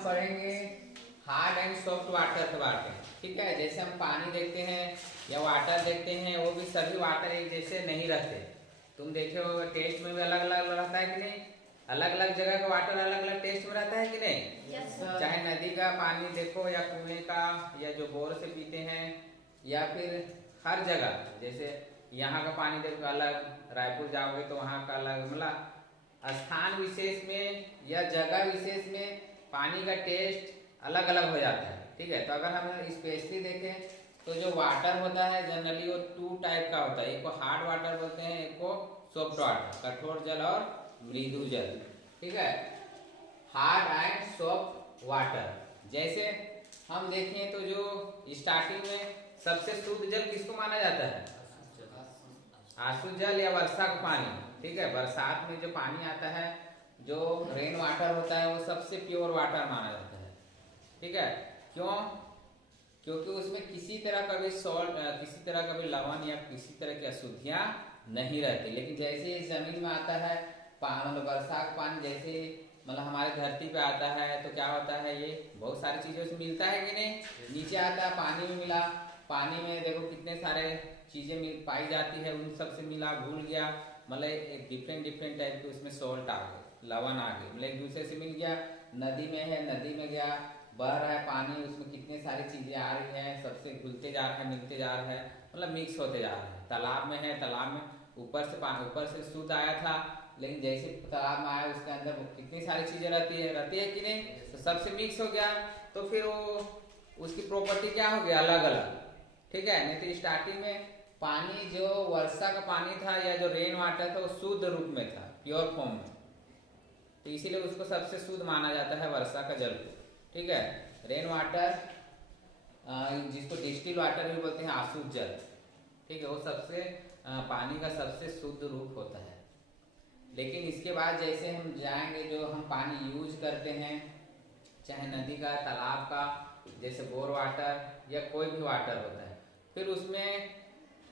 हम पढ़ेंगे hard and soft water के बारे में। ठीक है, जैसे हम पानी देखते हैं या वाटर देखते हैं, वो भी सभी वाटर एक जैसे नहीं रहते। तुम देखे हो टेस्ट में भी अलग अलग रहता है कि नहीं? अलग अलग जगह का वाटर अलग अलग टेस्ट में रहता है कि नहीं? Yes, चाहे नदी का पानी देखो या कुएं का या जो बोर से पीते हैं, या फिर हर जगह जैसे यहाँ का पानी देखो अलग, रायपुर जाओगे तो वहाँ का अलग, मतलब स्थान विशेष में या जगह विशेष में पानी का टेस्ट अलग अलग हो जाता है। ठीक है, तो अगर हम स्पेशली देखें तो जो वाटर होता है जनरली वो 2 टाइप का होता है। एक को हार्ड वाटर बोलते हैं, एक को सॉफ्ट वाटर, कठोर जल और मृदु जल। ठीक है, हार्ड एंड सॉफ्ट वाटर। जैसे हम देखें तो जो स्टार्टिंग में सबसे शुद्ध जल किसको माना जाता है? आशु जल या वर्षा का पानी। ठीक है, बरसात में जो पानी आता है, जो रेन वाटर होता है, वो सबसे प्योर वाटर माना जाता है। ठीक है, क्यों? क्योंकि उसमें किसी तरह का भी सॉल्ट, किसी तरह का भी लवण या किसी तरह की अशुद्धियां नहीं रहती। लेकिन जैसे इस जमीन में आता है मतलब वर्षा का पानी, जैसे मतलब हमारे धरती पे आता है तो क्या होता है, ये बहुत सारी चीजों से मिलता है कि नहीं? नीचे आता है पानी में मिला, पानी में देखो कितने सारे चीजें पाई जाती है, उन सब से मिला, भूल गया, मतलब एक डिफरेंट डिफरेंट टाइप के उसमें सॉल्ट आ गए, लवण आ गए, मतलब एक दूसरे से मिल गया। नदी में है, नदी में गया, बह रहा है पानी, उसमें कितने सारी चीजें आ रही हैं, सबसे घुलते जा रहा है, मिलते जा रहा है, मतलब मिक्स होते जा रहा है। तालाब में है, तालाब में ऊपर से शुद्ध आया था, लेकिन जैसे तालाब में आया उसके अंदर कितनी सारी चीजें रहती है कि नहीं? तो सबसे मिक्स हो गया, तो फिर वो उसकी प्रॉपर्टी क्या हो गया? अलग अलग। ठीक है, नहीं तो स्टार्टिंग में पानी जो वर्षा का पानी था या जो रेन वाटर था वो शुद्ध रूप में था, प्योर फॉर्म में, तो इसीलिए उसको सबसे शुद्ध माना जाता है वर्षा का जल को। ठीक है, रेन वाटर जिसको डिस्टिल वाटर भी बोलते हैं, आशुद्ध जल। ठीक है, वो सबसे पानी का सबसे शुद्ध रूप होता है। लेकिन इसके बाद जैसे हम जाएंगे, जो हम पानी यूज करते हैं, चाहे नदी का, तालाब का, जैसे बोर वाटर या कोई भी वाटर होता है, फिर उसमें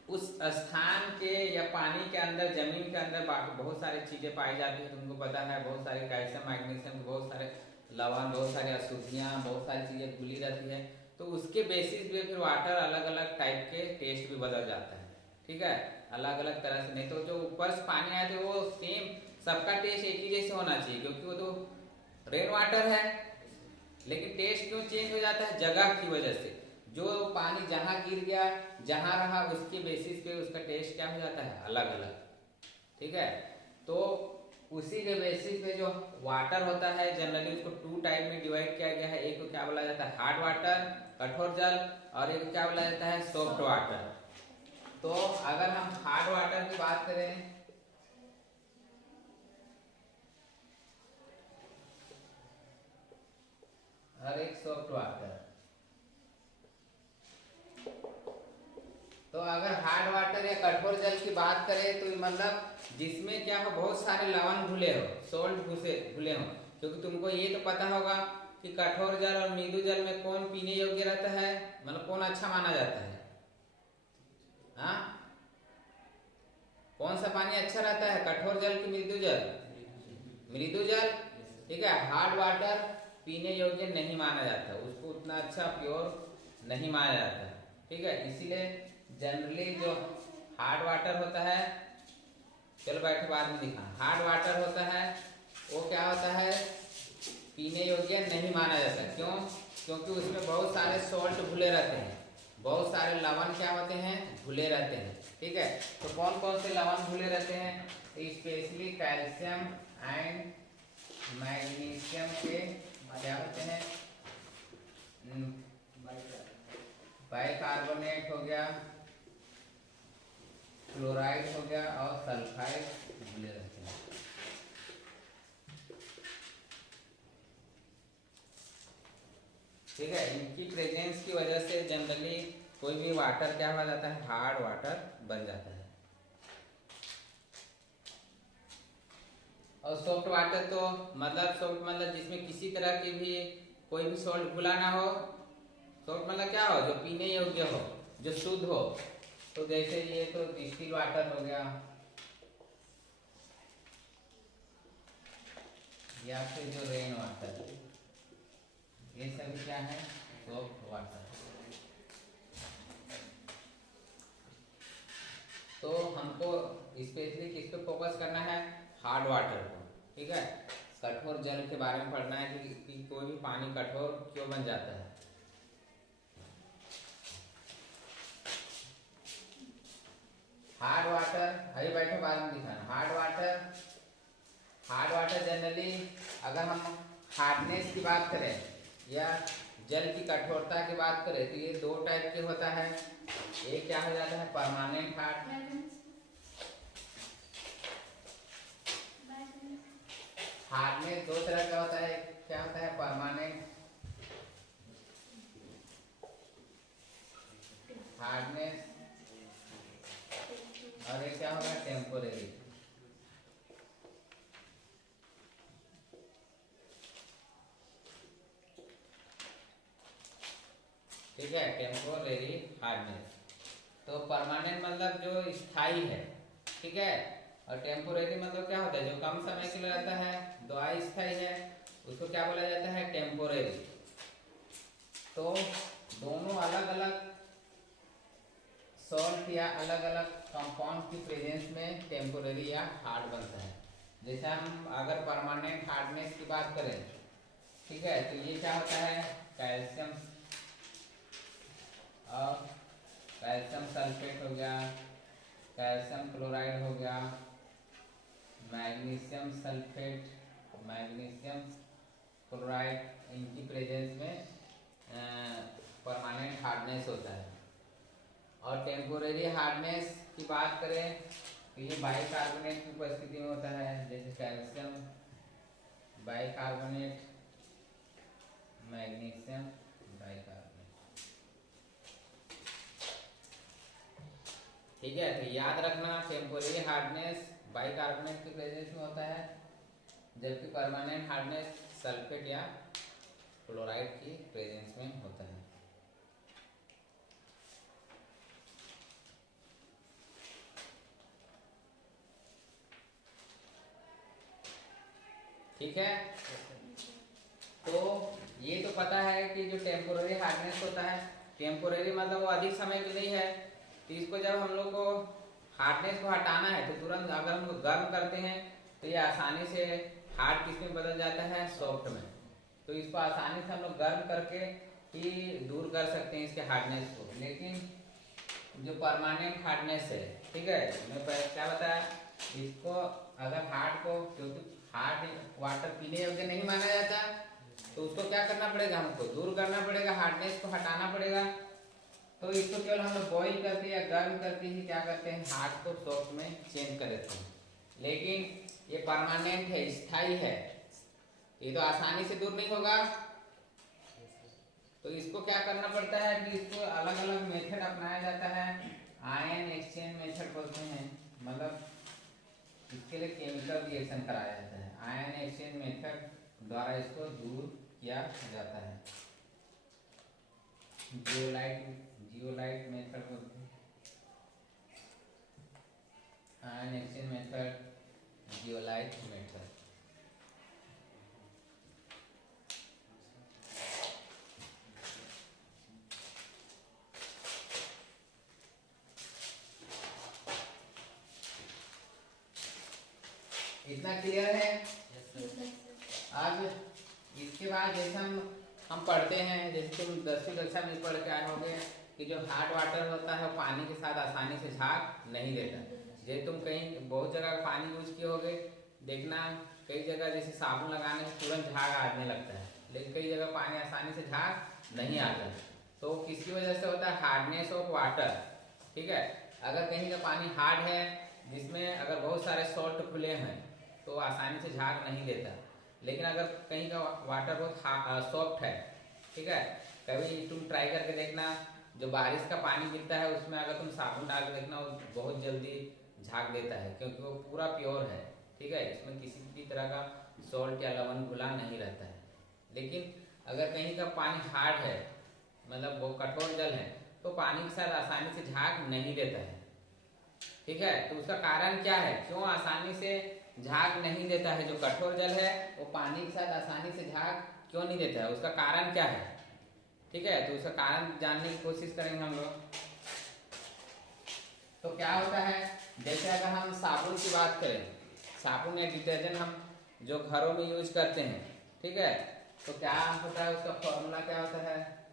उस स्थान के या पानी के अंदर, जमीन के अंदर बहुत सारी चीजें पाई जाती है। तुमको पता है बहुत सारे कैल्शियम, मैग्नीशियम, बहुत सारे लवण, बहुत सारी अशुद्धियाँ, बहुत सारी चीजें घुली रहती है। तो उसके बेसिस पे फिर वाटर अलग अलग टाइप के टेस्ट भी बदल जाता है। ठीक है, अलग अलग तरह से। नहीं तो जो ऊपर से पानी आए थे वो सेम, सबका टेस्ट एक ही जैसे होना चाहिए, क्योंकि वो तो रेन वाटर है। लेकिन टेस्ट क्यों चेंज हो जाता है? जगह की वजह से। जो पानी जहां गिर गया, जहां रहा, उसके बेसिस पे उसका टेस्ट क्या हो जाता है? अलग अलग। ठीक है, तो उसी के बेसिस पे जो वाटर होता है जनरली उसको 2 टाइप में डिवाइड किया गया है। एक को क्या बोला जाता है? हार्ड वाटर, कठोर जल, और एक को क्या बोला जाता है? Soft water. तो अगर हम हार्ड वाटर की बात करें, और एक सॉफ्ट वाटर, तो अगर हार्ड वाटर या कठोर जल की बात करें तो मतलब जिसमें क्या हो, बहुत सारे लवण घुले हो, सॉल्ट घुले हो। क्योंकि तुमको ये तो पता होगा कि कठोर जल और मृदु जल में कौन पीने योग्य रहता है, मतलब कौन अच्छा माना जाता है? हाँ, कौन सा पानी अच्छा रहता है, कठोर जल की मृदु जल? मृदु जल। ठीक है, हार्ड वाटर पीने योग्य नहीं माना जाता, उसको उतना अच्छा प्योर नहीं माना जाता। ठीक है, इसीलिए जनरली जो हार्ड वाटर होता है, चलो बैठे बाद में दिखा, हार्ड वाटर होता है वो क्या होता है? पीने योग्य नहीं माना जाता। क्यों? क्योंकि उसमें बहुत सारे सॉल्ट घुले रहते हैं, बहुत सारे लवण क्या होते हैं? घुले रहते हैं। ठीक है, तो कौन कौन से लवण घुले रहते हैं? स्पेशली कैल्शियम एंड मैग्नीशियम के क्या होते हैं? बाइकार्बोनेट हो गया, क्लोराइड हो गया, और सल्फाइड घुले रहते हैं। ठीक है, इनकी प्रेजेंस की वजह से जनरली कोई भी वाटर क्या हो जाता है? हार्ड वाटर बन जाता है। और सॉफ्ट वाटर तो मतलब जिसमें किसी तरह की भी कोई भी सॉल्ट घुला ना हो। सॉफ्ट मतलब क्या हो? जो पीने योग्य हो, जो शुद्ध हो। तो जैसे ये तो डिस्टिल वाटर हो गया, या फिर जो रेन वाटर, ये सभी क्या है, सॉफ्ट वाटर। तो हमको स्पेशली किस पे फोकस करना है, हार्ड वाटर को, ठीक है। कठोर जल के बारे में पढ़ना है कि कोई भी पानी कठोर क्यों बन जाता है। हार्ड वाटर, अभी बैठो बाद में दिखाना। हार्ड वाटर जनरली अगर हम हार्डनेस की बात करें या जल की कठोरता की बात करें तो ये दो टाइप के होता है। एक क्या हो जाता है, परमानेंट हार्डनेस दो तरह का होता है। क्या होता है, परमानेंट हार्डनेस और एक क्या होगा, टेम्पोरेरी। ठीक है, टेम्पोरेरी हार्डनेस। तो परमानेंट मतलब जो स्थायी है, ठीक है, और टेम्पोरेरी मतलब क्या होता है, जो कम समय के लिए रहता है, जो अस्थायी है, उसको क्या बोला जाता है, टेम्पोरेरी। तो दोनों अलग अलग सॉल्ट या अलग अलग कंपाउंड की प्रेजेंस में टेम्पोरेरी या हार्ड बनता है। जैसे हम अगर परमानेंट हार्डनेस की बात करें, ठीक है, तो ये क्या होता है, कैल्शियम और कैल्शियम सल्फेट हो गया, कैल्शियम क्लोराइड हो गया, मैग्नीशियम सल्फेट, मैग्नीशियम क्लोराइड, इनकी प्रेजेंस में परमानेंट हार्डनेस होता है। और टेम्पोरेरी हार्डनेस की बात करें तो ये बाइकार्बोनेट की उपस्थिति में होता है, जैसे कैल्शियम बाइकार्बोनेट, मैग्नीशियम बाइकार्बोनेट। ठीक है, तो याद रखना टेम्पोरेरी हार्डनेस बाइकार्बोनेट की प्रेजेंस में होता है, जबकि परमानेंट हार्डनेस सल्फेट या क्लोराइड की प्रेजेंस में होता है। ठीक है, तो ये तो पता है कि जो टेम्पोररी हार्डनेस होता है, टेम्पोररी मतलब वो अधिक समय के लिए है। तो इसको जब हम लोग को हार्डनेस को हटाना है तो तुरंत अगर हम लोग गर्म करते हैं तो ये आसानी से हार्ड किस में बदल जाता है, सॉफ्ट में। तो इसको आसानी से हम लोग गर्म करके ही दूर कर सकते हैं इसके हार्डनेस को। लेकिन जो परमानेंट हार्डनेस है, ठीक है, मैं क्या बताया, इसको अगर हार्ड को, क्योंकि हार्ड वाटर पीने योग्य नहीं माना जाता, तो उसको क्या करना पड़ेगा, हमको दूर करना पड़ेगा, हार्डनेस को हटाना पड़ेगा। तो इसको केवल हम लोग बॉइल करके या गर्म करके ही क्या करते हैं, हार्ड को सॉफ्ट में चेंज कर देते हैं। लेकिन ये परमानेंट है, स्थायी है, ये तो आसानी से दूर नहीं होगा। तो इसको क्या करना पड़ता है कि इसको अलग अलग मेथड अपनाया जाता है। आयन एक्सचेंज मेथड बोलते हैं, मतलब इसके लिए केमिकल रिएक्शन कराया जाता है। आयन एक्सचेंज मेथड द्वारा इसको दूर किया जाता है। जियोलाइट मेथड बोलते हैं, ion exchange method, zeolite method. इतना क्लियर है? अब इसके बाद जैसे हम पढ़ते हैं, जैसे तुम 10वीं कक्षा में पढ़ के आए होंगे कि जो हार्ड वाटर होता है पानी के साथ आसानी से झाग नहीं देता। जैसे तुम कहीं बहुत जगह पानी यूज किए होगे, देखना कई जगह जैसे साबुन लगाने से तुरंत झाग आने लगता है, लेकिन कई जगह पानी आसानी से झाग नहीं आता। तो किसकी वजह से होता है, हार्डनेस ऑफ वाटर। ठीक है, अगर कहीं का पानी हार्ड है जिसमें अगर बहुत सारे सॉल्ट खुले हैं तो आसानी से झाग नहीं देता। लेकिन अगर कहीं का वाटर बहुत सॉफ्ट है, ठीक है, कभी तुम ट्राई करके देखना, जो बारिश का पानी गिरता है उसमें अगर तुम साबुन डाल के देखना, वो बहुत जल्दी झाग देता है, क्योंकि वो पूरा प्योर है। ठीक है, इसमें किसी भी तरह का सॉल्ट या लवण घुला नहीं रहता है। लेकिन अगर कहीं का पानी हार्ड है, मतलब वो कठोर जल है, तो पानी के साथ आसानी से झाग नहीं देता है। ठीक है, तो उसका कारण क्या है, क्यों आसानी से झाग नहीं देता है? जो कठोर जल है वो पानी के साथ आसानी से झाग क्यों नहीं देता है, उसका कारण क्या है। ठीक है, तो उसका कारण जानने की कोशिश करेंगे हम लोग। तो क्या होता है, जैसे अगर हम साबुन की बात करें, साबुन या डिटर्जेंट हम जो घरों में यूज करते हैं, ठीक है, तो क्या होता है, उसका फॉर्मूला क्या होता है,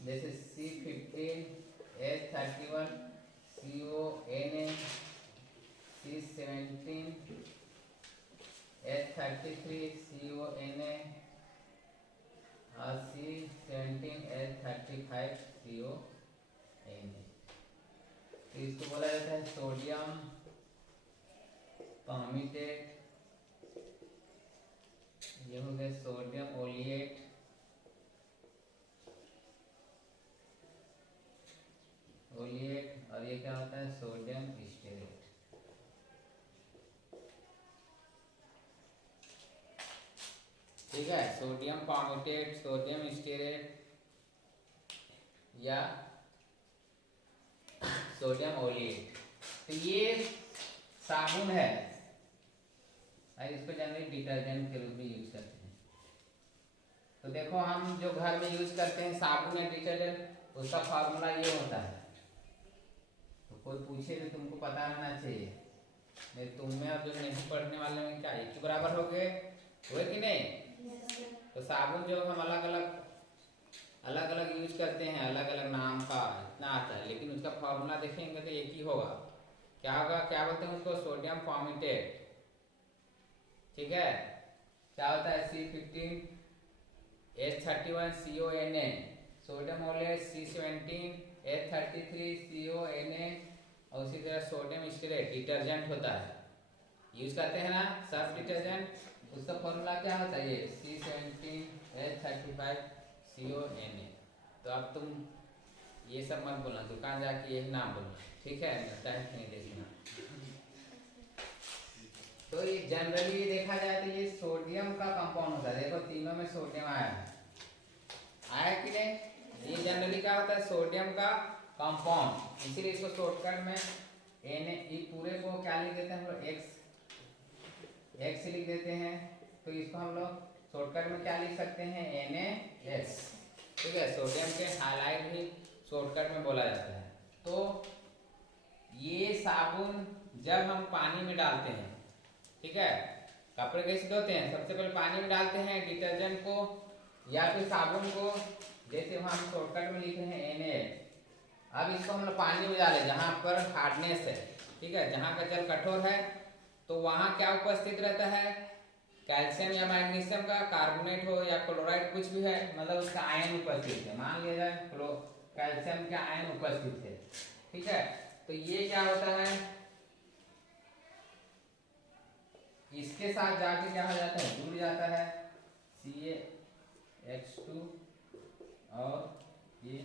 जैसे C15H31 CONA C17H33 CONA और C17H35 CONA। तो इसको बोला जाता है सोडियम परमेटेट, ये हो गया सोडियम ओलिएट, और ये क्या होता है, सोडियम स्टेरेट। ठीक है, सोडियम परमेटेट, सोडियम स्टेरेट या सोडियम ओलिएट। तो ये साबुन है, इसको जनरली डिटर्जेंट के रूप में यूज करते हैं। तो देखो हम जो घर में यूज करते हैं साबुन या डिटर्जेंट, उसका फार्मूला ये होता है। तो कोई पूछे तो तुमको पता रहना चाहिए, नहीं तुम में और जो नहीं पढ़ने वाले में क्या एक के बराबर हो गए, हुए कि नहीं। तो साबुन जो हम अलग अलग यूज करते हैं, अलग अलग नाम का इतना आता है, लेकिन उसका फॉर्मूला देखेंगे तो एक ही होगा। क्या होगा, क्या बोलते हैं उसको, सोडियम परमेटेट। ठीक है, क्या होता है, C15H31 CONA, sodium ओलिएट C17H33 CONA, और उसी तरह सोडियम स्टेरेट डिटर्जेंट होता है, यूज करते हैं ना सर्फ डिटर्जेंट। उसका फॉर्मूला क्या होता है, ये C17H35 CONA। तो अब तुम ये सब मत बोलना, दुकान जाके यही नाम बोलना, ठीक है, मिलता है नहीं देखना। तो ये जनरली देखा जाए तो ये सोडियम का कंपाउंड होता है। देखो तीनों में सोडियम आया है, आया कि नहीं। ये जनरली क्या होता है, सोडियम का कंपाउंड, इसीलिए इसको शॉर्टकट में Na, ये पूरे को क्या लिख देते हैं हम लोग, एक्स लिख देते हैं। तो इसको हम लोग शॉर्टकट में क्या लिख सकते हैं, NaS। ठीक है, सोडियम के हाइलाइट भी शॉर्टकट में बोला जाता है। तो ये साबुन जब हम पानी में डालते हैं, ठीक है, कपड़े कैसे धोते हैं, सबसे पहले पानी में डालते हैं डिटर्जेंट को या फिर साबुन को, जैसे हम शॉर्टकट में लिखे हैं Na। अब इसको हम लोग पानी में डालें जहाँ पर हार्डनेस है, ठीक है, जहाँ का जल कठोर है, तो वहाँ क्या उपस्थित रहता है, कैल्शियम या मैग्नीशियम का कार्बोनेट हो या क्लोराइड कुछ भी है, मतलब उसका आयन उपस्थित है। मान लिया जाए कैल्शियम के आयन उपस्थित है, ठीक है। तो ये क्या होता है, इसके साथ जाके क्या हो जाता है, जुड़ जाता है CaH2 और ये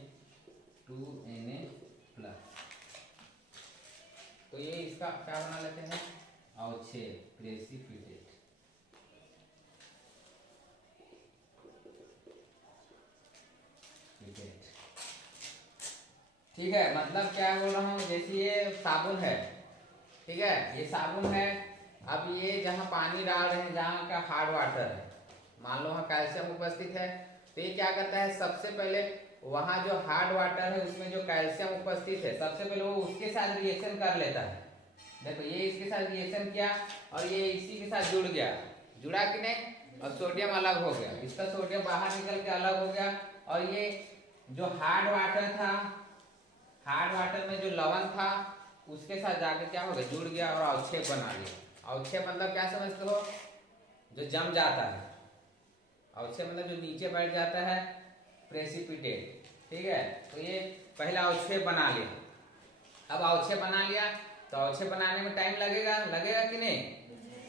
2Na+। तो ये इसका क्या बना लेते हैं, अवक्षेप, प्रेसिपिटेट। ठीक है, मतलब क्या बोल रहा हूँ, जैसे ये साबुन है, ठीक है, ये साबुन है। अब ये जहाँ पानी डाल रहे हैं, जहाँ का हार्ड वाटर है, मान लो वहाँ कैल्शियम उपस्थित है, तो ये क्या करता है, सबसे पहले वहाँ जो हार्ड वाटर है उसमें जो कैल्शियम उपस्थित है, सबसे पहले वो उसके साथ रिएक्शन कर लेता है। देखो ये इसके साथ रिएक्शन किया और ये इसी के साथ जुड़ गया, जुड़ा कि नहीं, और सोडियम अलग हो गया, इसका सोडियम बाहर निकल के अलग हो गया, और ये जो हार्ड वाटर था, हार्ड वाटर में जो लवण था उसके साथ जाके क्या हो गया, जुड़ गया और अवक्षेप बना लिया। अवक्षेप मतलब क्या समझते हो, जो जम जाता है, अवक्षेप मतलब जो नीचे बैठ जाता है, प्रेसिपिटेट। ठीक है, तो ये पहला अवक्षेप बना लिया। अब अवक्षेप बना लिया तो अवक्षेप बनाने में टाइम लगेगा, लगेगा कि नहीं।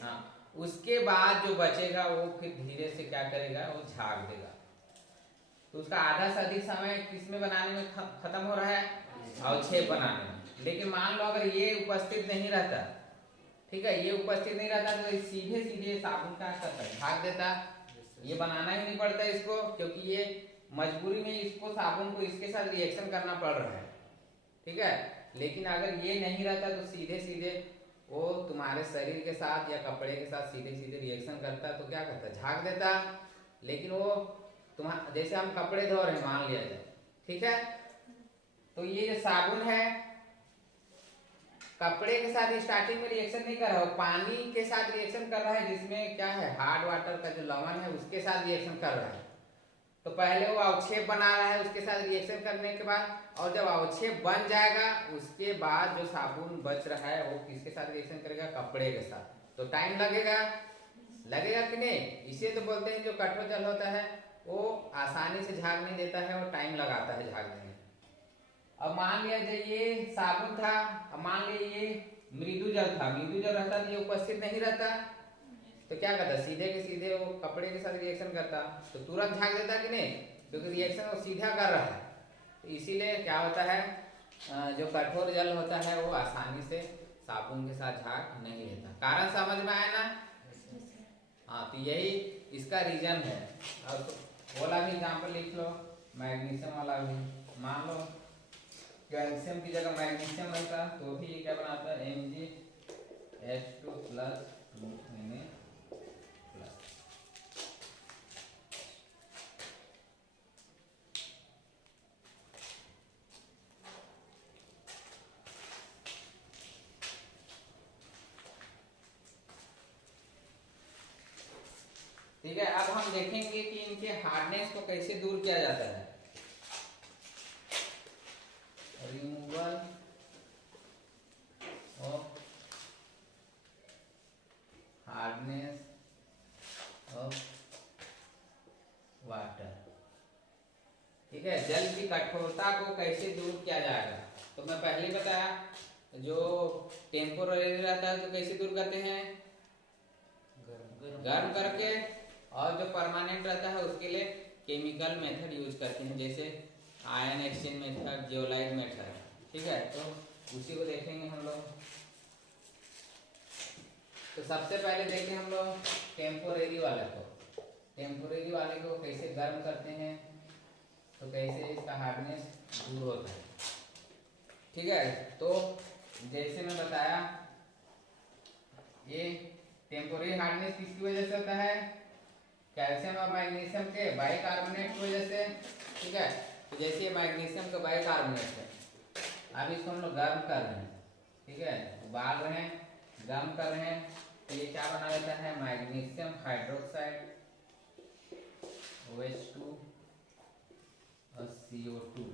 हाँ, उसके बाद जो बचेगा वो फिर धीरे से क्या करेगा, वो झाग देगा। तो उसका आधा से अधिक समय किसमें बनाने में खत्म हो रहा है, अवक्षेप बनाने में। लेकिन मान लो अगर ये उपस्थित नहीं रहता, ठीक है, ये उपस्थित नहीं रहता तो सीधे सीधे साबुन का करता भाग देता, ये बनाना ही नहीं पड़ता इसको, क्योंकि ये मजबूरी में इसको साबुन को इसके साथ रिएक्शन करना पड़ रहा है। ठीक है, लेकिन अगर ये नहीं रहता तो सीधे सीधे वो तुम्हारे शरीर के साथ या कपड़े के साथ सीधे सीधे रिएक्शन करता, तो क्या करता, झाग देता। लेकिन वो तुम्हारा जैसे हम कपड़े धो रहे हैं मान लिया जाए, ठीक है, तो ये जो साबुन है कपड़े के साथ स्टार्टिंग में रिएक्शन नहीं कर रहा है, पानी के साथ रिएक्शन कर रहा है, जिसमें क्या है हार्ड वाटर का जो लवण है उसके साथ रिएक्शन कर रहा है। तो पहले वो अवक्षेप बना रहा है उसके साथ रिएक्शन करने के बाद, और जब अवक्षेप बन जाएगा उसके बाद जो साबुन बच रहा है वो किसके साथ रिएक्शन करेगा, कपड़े के साथ। तो टाइम लगेगा, लगेगा कि नहीं? इसे तो बोलते हैं जो कठोर जल होता है वो आसानी से झाग नहीं देता है, वो टाइम लगाता है झागने में। अब मान लिया जाए ये साबुन था, अब मान लिया ये मृदु जल था, मृदु जल रहता तो ये उपस्थित नहीं रहता, तो क्या करता, सीधे के सीधे वो कपड़े के साथ रिएक्शन करता तो तुरंत झाग देता कि नहीं, क्योंकि रिएक्शन वो सीधा कर रहा है। तो इसीलिए क्या होता है, जो कठोर जल होता है वो आसानी से साबुन के साथ झाग नहीं लेता। कारण समझ में आया ना? हाँ, तो यही इसका रीजन है। अब वाला भी एग्जाम्पल लिख लो, मैग्नीशियम वाला भी। मान लो कैल्शियम की जगह मैग्नीशियम रहता तो भी ये क्या बनाता है, MgH2 प्लस Na प्लस। ठीक है, अब हम देखेंगे कि इनके हार्डनेस को कैसे दूर किया जाता है। Removal of hardness of water. ठीक है, जल की कठोरता को कैसे दूर किया जाएगा, तो मैं पहले बताया जो टेम्पोररी रहता है तो कैसे दूर करते हैं, गर्म करके, और जो परमानेंट रहता है उसके लिए केमिकल मेथड यूज करते हैं, जैसे ion exchange method, zeolite method. ठीक है, तो उसी को देखेंगे हम लोग। तो सबसे पहले देखें हम लोग टेम्पोरेरी वाले को। टेम्पोरेरी वाले को कैसे गर्म करते हैं, तो कैसे इसका हार्डनेस दूर होता है। ठीक है, तो जैसे मैं बताया ये टेम्पोरेरी हार्डनेस किसकी वजह से होता है, कैल्शियम और मैग्नीशियम के बाइकार्बोनेट की वजह से। ठीक है, तो जैसे मैग्नीशियम का बाइकार्बोनेट है, अब इसको हम लोग गर्म कर रहे हैं, ठीक है, उबाल रहे हैं, गर्म कर रहे हैं, तो ये क्या बना लेता है, मैग्नीशियम हाइड्रोक्साइड OH2 और CO2।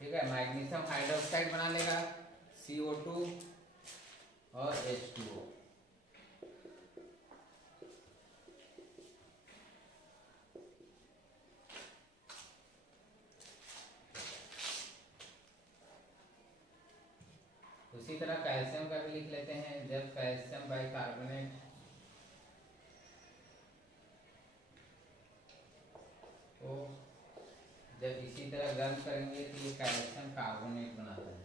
ठीक है, मैग्नीशियम हाइड्रोक्साइड बना लेगा, CO2 और H2O। उसी तरह कैल्शियम का भी लिख लेते हैं, जब कैल्शियम बाइकार्बोनेट को जब इसी तरह गर्म करेंगे तो ये कैल्शियम कार्बोनेट बनाता है।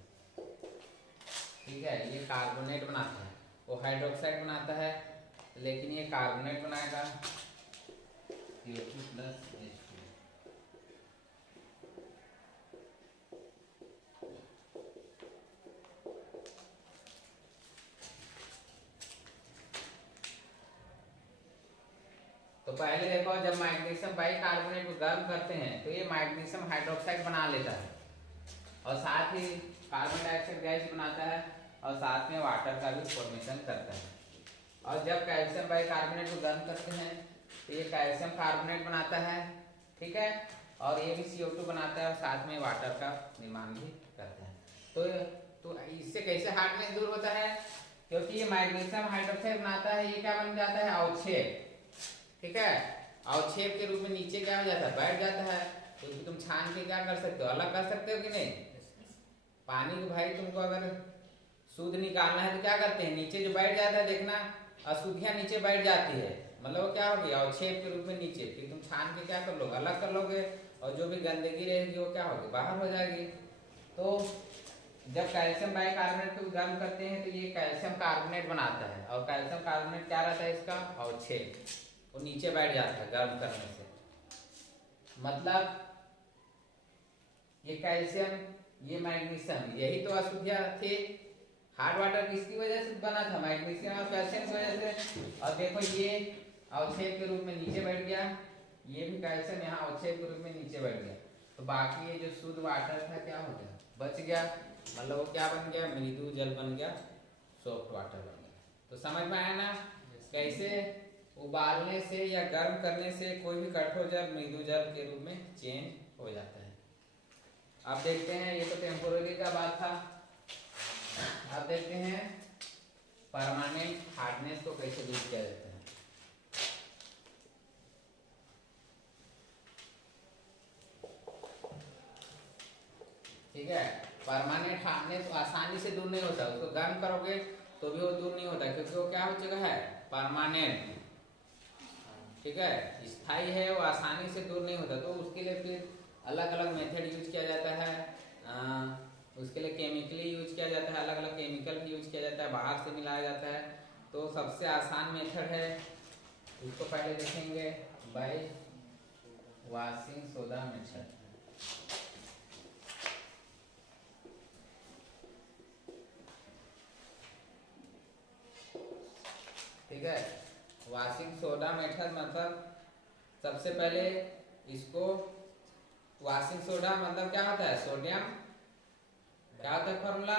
ठीक है, ये कार्बोनेट बनाता है, वो हाइड्रोक्साइड बनाता है, लेकिन ये कार्बोनेट बनाएगा CO2 प्लस H2। तो पहले देखो, जब मैग्नीशियम बाइकार्बोनेट को गर्म करते हैं तो ये मैग्नीशियम हाइड्रोक्साइड बना लेता है, और साथ ही कार्बन डाइऑक्साइड गैस बनाता है, और साथ में वाटर का भी फॉर्मेशन करता है। और जब कैल्शियम बाइकार्बोनेट को गर्म करते हैं तो ये कैल्शियम कार्बोनेट बनाता है, ठीक है, और ये भी CO2 बनाता है, और साथ में वाटर का निर्माण भी करता है। तो इससे कैसे हार्डनेस दूर होता है, क्योंकि ये मैग्नीशियम हाइड्रोक्साइड बनाता है, ये क्या बन जाता है, अवक्षेप। ठीक है, अवक्षेप के रूप में नीचे क्या हो जाता है, बैठ जाता है, तो तुम छान के क्या कर सकते हो, अलग कर सकते हो कि नहीं। पानी को भाई तुमको अगर शुद्ध निकालना है तो क्या करते हैं, नीचे जो बैठ जाता है, देखना अशुद्धियां नीचे बैठ जाती है, मतलब क्या होगी, अवक्षेप के रूप में नीचे, फिर तुम छान के क्या कर लोगे, अलग कर लोगे, और जो भी गंदगी रहेगी वो क्या होगी, बाहर हो जाएगी। तो जब कैल्शियम बाइकार्बोनेट को गर्म करते हैं तो ये कैल्शियम कार्बोनेट बनाता है, और कैल्शियम कार्बोनेट क्या रहता है, इसका अवक्षेप, वो नीचे बैठ जाता है गर्म करने से। मतलब ये कैल्शियम, ये मैग्नीशियम, यही तो अशुद्धियां थी। हार्ड वाटर किसकी वजह से बना था, मैग्नीशियम और कैल्शियम की वजह से। और देखो ये अवक्षेप के रूप में नीचे बैठ गया, ये भी कैल्शियम यहाँ OH के रूप में नीचे बढ़ गया, तो बाकी ये जो शुद्ध वाटर था क्या हो गया, बच गया, मतलब वो क्या बन गया, मृदु जल बन गया, सॉफ्ट वाटर बन गया। तो समझ में आया ना कैसे उबालने से या गर्म करने से कोई भी कठोर जल मृदु जल के रूप में चेंज हो जाता है। अब देखते हैं, ये तो टेम्पोररी का बात था। अब देखते हैं परमानेंट हार्डनेस को कैसे दूर किया जाता है। ठीक है, परमानेंट हार्डनेस आसानी से दूर नहीं होता, उसको गर्म करोगे तो भी वो दूर नहीं होता, क्योंकि वो क्या हो चुका है, परमानेंट। ठीक है, स्थायी है, वो आसानी से दूर नहीं होता। तो उसके लिए फिर अलग अलग मेथड यूज किया जाता है। उसके लिए केमिकली यूज किया जाता है, अलग अलग केमिकल भी यूज किया जाता है, बाहर से मिलाया जाता है। तो सबसे आसान मेथड है, उसको पहले देखेंगे, बाय वॉशिंग सोडा मेथड। ठीक है, वॉशिंग सोडा मेथड मतलब सबसे पहले इसको, वॉशिंग सोडा मतलब क्या होता है, सोडियम, क्या होता है फॉर्मूला,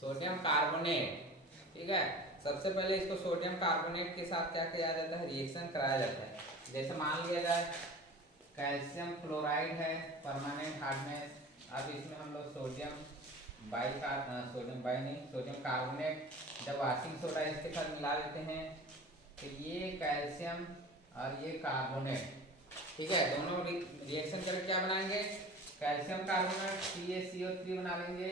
सोडियम कार्बोनेट। ठीक है, सबसे पहले इसको सोडियम कार्बोनेट के साथ क्या किया जाता है, रिएक्शन कराया जाता है। जैसे मान लिया जाए कैल्शियम क्लोराइड है, परमानेंट हार्डनेस, अब इसमें हम लोग सोडियम कार्बोनेट जब वॉशिंग सोडा इसके साथ मिला देते हैं, तो ये कैल्शियम और ये कार्बोनेट, ठीक है, दोनों रिएक्शन करके क्या बनाएंगे, कैल्शियम कार्बोनेट CaCO3 बना लेंगे,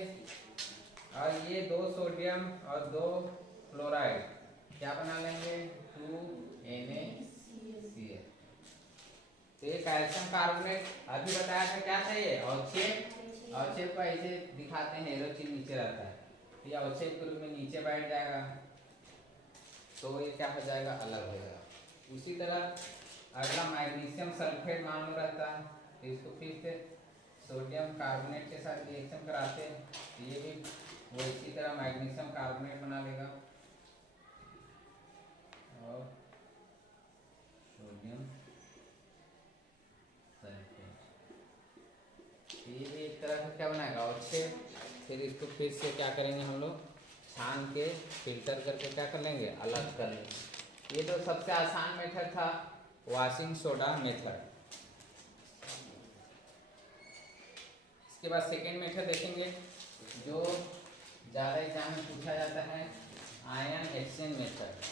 और ये 2 सोडियम और 2 क्लोराइड क्या बना लेंगे, 2NaCl। तो ये कैल्शियम कार्बोनेट अभी बताया था क्या था, ये अवक्षेप को ऐसे दिखाते हैं, एरो चिन्ह नीचे रहता है, तो ये अवक्षेप के रूप में नीचे बैठ जाएगा, तो ये क्या हो जाएगा, अलग हो जाएगा। उसी तरह अगला मैग्नीशियम सल्फेट मान लो रहता है, तो इसको फिर से सोडियम कार्बोनेट के साथ रिएक्शन कराते हैं, तो ये भी वो इसी तरह मैग्नीशियम कार्बोनेट बना लेगा, और सोडियम सल्फेट, ये भी एक तरह का क्या बनाएगा, अवक्षेप। फिर इसको फिर से क्या करेंगे हम लोग, छान के फिल्टर करके क्या कर लेंगे, अलग कर लेंगे। ये तो सबसे आसान मेथड था, वॉशिंग सोडा मेथड। इसके बाद सेकेंड मेथड देखेंगे, जो ज़्यादा एग्जाम में पूछा जाता है, ion exchange method.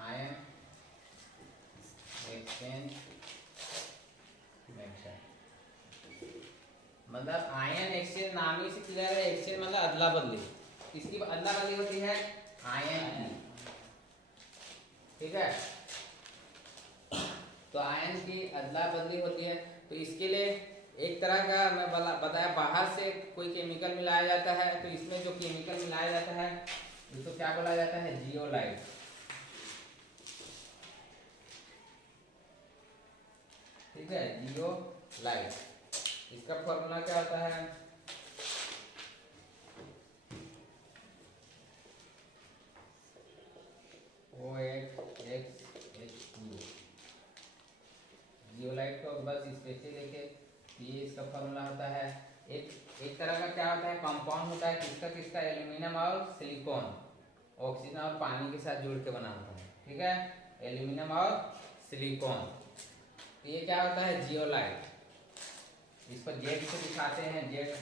Ion exchange method मतलब आयन एक्सचेंज नाम ही से क्लियर है, एक्सचेंज मतलब अदला बदली, इसकी अदला बदली होती है आयन की। ठीक है, तो आयन की अदला बदली होती है, तो इसके लिए एक तरह का मैं बताया, बाहर से कोई केमिकल मिलाया जाता है, तो इसमें जो केमिकल मिलाया जाता है उसको क्या बोला जाता है, जियोलाइट। ठीक है, जियोलाइट, इसका फॉर्मूला क्या होता है, OHX2। जियोलाइट को बस स्पेशली देखे, ये इसका फॉर्मूला होता है। एक तरह का क्या होता है, कंपाउंड होता है, किसका किसका, एल्यूमिनियम और सिलिकॉन, ऑक्सीजन और पानी के साथ जोड़ के बना होता है। ठीक है, एल्यूमिनियम और सिलिकॉन, तो ये क्या होता है, जियोलाइट। इसको जेड से दिखाते हैं, जेड।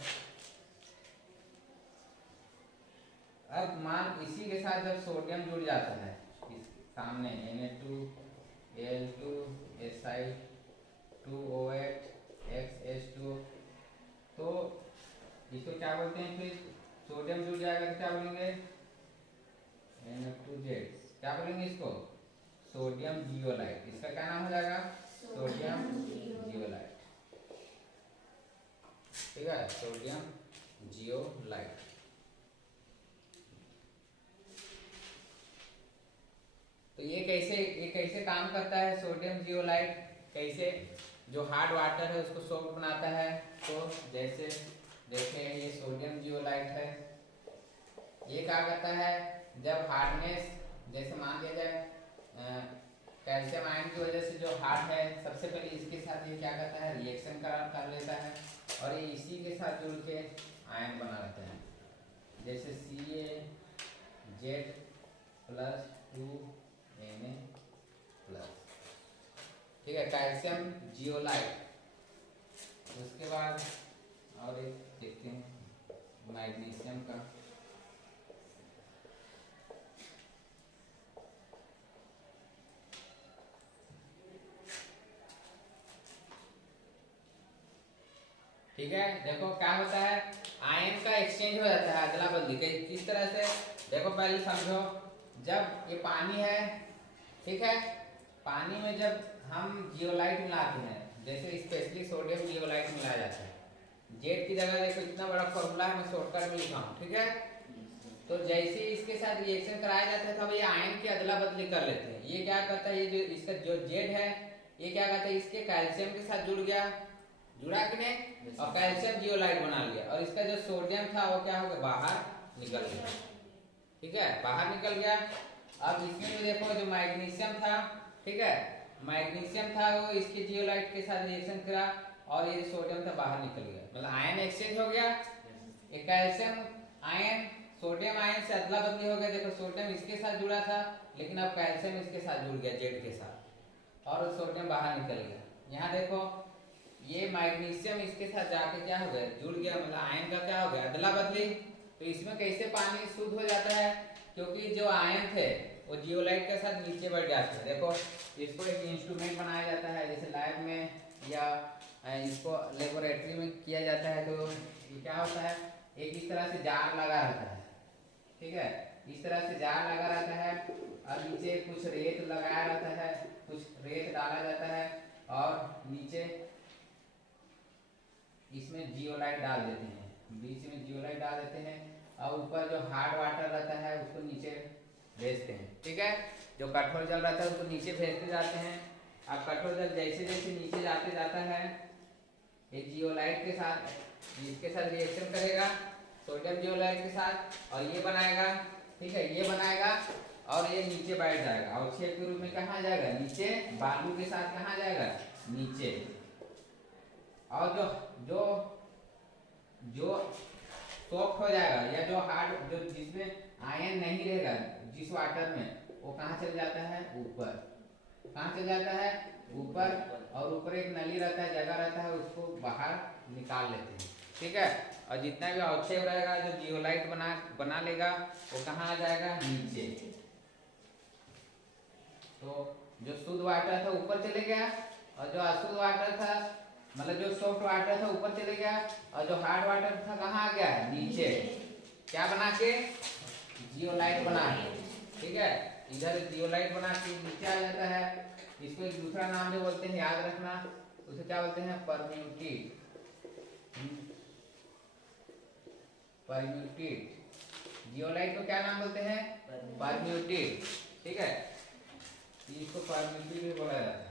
अब मान इसी के साथ जब सोडियम जुड़ जाता है, इस सामने Na2Al2Si2OH तो इसको क्या बोलते हैं, फिर सोडियम जुड़ जाएगा तो क्या बोलेंगे, Na2Z, क्या बोलेंगे इसको, सोडियम जियोलाइट। इसका क्या नाम हो जाएगा, सोडियम जियोलाइट। ठीक है, सोडियम जियोलाइट। तो ये कैसे काम करता है, सोडियम जियोलाइट कैसे जो हार्ड वाटर है उसको सॉफ्ट बनाता है। तो जैसे देखें, ये सोडियम जियोलाइट है, ये क्या करता है, जब हार्डनेस, जैसे मान लिया जाए कैल्शियम आयन की वजह से जो हार्ट है सबसे पहले इसके साथ ये क्या करता है, रिएक्शन कर लेता है और ये इसी के साथ जुड़ के आयन बना लेता है, जैसे CaZ+2Na+, ठीक है, कैल्शियम जियोलाइट। उसके बाद और एक देखते हैं मैग्नीशियम का। ठीक है, देखो क्या होता है, आयन का एक्सचेंज हो जाता है, अदला बदली किस तरह से, देखो पहले समझो, जब ये पानी है, ठीक है, पानी में जब हम जियोलाइट मिलाते हैं, जैसे स्पेशली सोडियम जियोलाइट मिलाया जाता है, जेड की जगह देखो इतना बड़ा फॉर्मूला है, मैं शॉर्टकट में लिखा हूँ, ठीक है। तो जैसे इसके साथ रिएक्शन कराया जाता है तब ये आयन की अदला बदली कर लेते हैं। ये क्या करता है, ये जो इसका जो जेड है ये क्या करता है, इसके कैल्शियम के साथ जुड़ गया, जुड़ा कि नहीं, और कैल्शियम जियोलाइट बना लिया, और इसका जो सोडियम था वो क्या हो गया, बाहर निकल गया, ठीक है, बाहर निकल गया। अब इसमें जो देखो जो मैग्नीशियम था, ठीक है, मैग्नीशियम था वो इसके जियोलाइट के साथ रिएक्शन करा और ये सोडियम था बाहर निकल गया, मतलब आयन एक्सचेंज हो गया। ये कैल्शियम आयन सोडियम आयन से अदला बदली हो गया, देखो सोडियम इसके साथ जुड़ा था लेकिन अब कैल्शियम इसके साथ जुड़ गया जेड के साथ और सोडियम बाहर निकल गया। यहाँ देखो ये मैग्नीशियम इसके साथ जाके क्या हो गया, जुड़ गया, मतलब आयन का क्या हो गया, अदला बदली। तो इसमें कैसे पानी शुद्ध हो जाता है, क्योंकि जो आयन थे वो जियोलाइट के साथ नीचे बढ़ जाते हैं। देखो इसको एक इंस्ट्रूमेंट बनाया जाता है, जैसे लैब में या इसको लेबोरेटरी में किया जाता है, तो ये क्या होता है, एक इस तरह से जार लगा रहता है, ठीक है, इस तरह से जार लगा रहता है और नीचे कुछ रेत लगाया रहता है, कुछ रेत डाला जाता है और नीचे इसमें जियोलाइट डाल देते हैं, बीच में जियोलाइट डाल देते हैं और ऊपर जो हार्ड वाटर रहता है उसको नीचे भेजते हैं, ठीक है, जो कठोर जल रहता है उसको नीचे भेजते जाते हैं। अब कठोर जल जैसे जैसे नीचे जाते जाता है ये जियोलाइट के साथ, इसके साथ रिएक्शन करेगा सोडियम जियोलाइट के साथ और ये बनाएगा, ठीक है, ये बनाएगा और ये नीचे बैठ जाएगा, अवक्षेप के रूप में कहाँ जाएगा, नीचे, बालू के साथ कहाँ जाएगा, नीचे। और जो जो जो सॉफ्ट हो जाएगा या जो हार्ड, जो जिसमें आयन नहीं रहेगा जिस वाटर में, वो कहाँ चल जाता है, ऊपर, कहाँ चल जाता है, ऊपर, और ऊपर एक नली रहता है, जगह रहता है, उसको बाहर निकाल लेते हैं, ठीक है। और जितना भी अवक्षेप रहेगा जो जियोलाइट बना लेगा वो कहाँ आ जाएगा, नीचे। तो जो शुद्ध वाटर था ऊपर चले गया और जो अशुद्ध वाटर था, मतलब जो सॉफ्ट वाटर था ऊपर चले गया और जो हार्ड वाटर था कहाँ आ गया, नीचे। क्या बना के, जियोलाइट बना के, ठीक है, इधर जियोलाइट बना के नीचे आ जाता है। इसको एक दूसरा नाम भी बोलते हैं, याद रखना, उसे क्या बोलते हैं, परम्यूटेट, परम्यूटेट। जियोलाइट को क्या नाम बोलते हैं, परम्यूटेट, ठीक है, इसको परम्यूटेट भी बोला जाता है।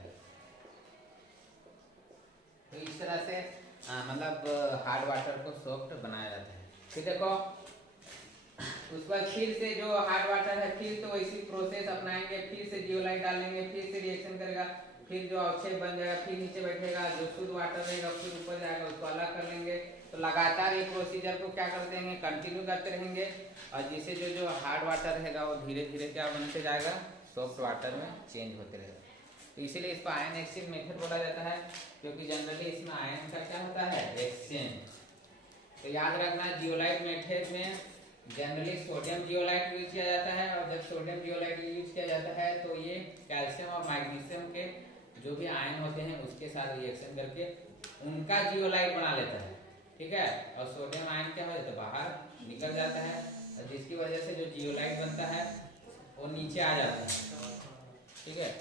तो इस तरह से मतलब हार्ड वाटर को सॉफ्ट बनाया जाता है। फिर देखो उस पर फिर से जो हार्ड वाटर है फिर तो इसी प्रोसेस अपनाएंगे, फिर से जियोलाइट डालेंगे, फिर से रिएक्शन करेगा, फिर जो अवक्षेप बन जाएगा फिर नीचे बैठेगा, जो शुद्ध वाटर रहेगा फिर ऊपर जाएगा, उसको अलग कर लेंगे। तो लगातार ये प्रोसीजर को क्या करते हैं, कंटिन्यू करते रहेंगे और जिससे जो जो हार्ड वाटर रहेगा वो धीरे धीरे क्या बनते जाएगा, सॉफ्ट वाटर में चेंज होते रहेगा। तो इसीलिए इसको आयन एक्सचेंज मेथड बोला जाता है, क्योंकि जनरली इसमें आयन का क्या होता है, एक्सचेंज। तो याद रखना जियोलाइट मेथड में जनरली सोडियम जियोलाइट यूज किया जाता है और जब सोडियम जियोलाइट यूज किया जाता है तो ये कैल्शियम और मैग्नीशियम के जो भी आयन होते हैं उसके साथ रिएक्शन करके उनका जियोलाइट बना लेता है, ठीक है, और सोडियम आयन क्या हो जाता है, बाहर निकल जाता है और जिसकी वजह से जो जियोलाइट बनता है वो नीचे आ जाता है, ठीक है।